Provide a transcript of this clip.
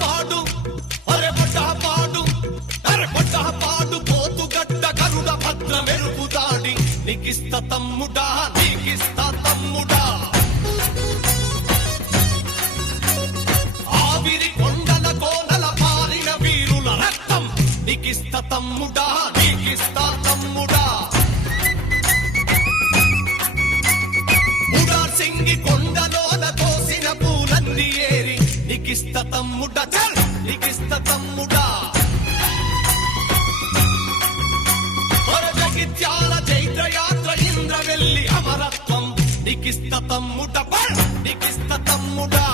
పాడు అరే పాడు అరే పాడు పోతుగడ్డ గరుడ భద్ర మెరుపు దాడి నీకిస్త తమ్ముడా నీకిస్త తమ్ముడా ఆవిరి కొండల కోనల పారిన వీరుల రక్తం నీకిస్త తమ్ముడా నీకిస్త తమ్ముడా ముడార్ సింగి కొండలోన కోసిన పూలన్నీ ఏరి నీకిస్త తమ్ముడా చల్ నీకిస్త తమ్ముడా జగిత్యాల చైత్రయాత్ర ఇంద్రవెల్లి అమరత్వం నీకిస్త తమ్ముడా నీకిస్త తమ్ముడా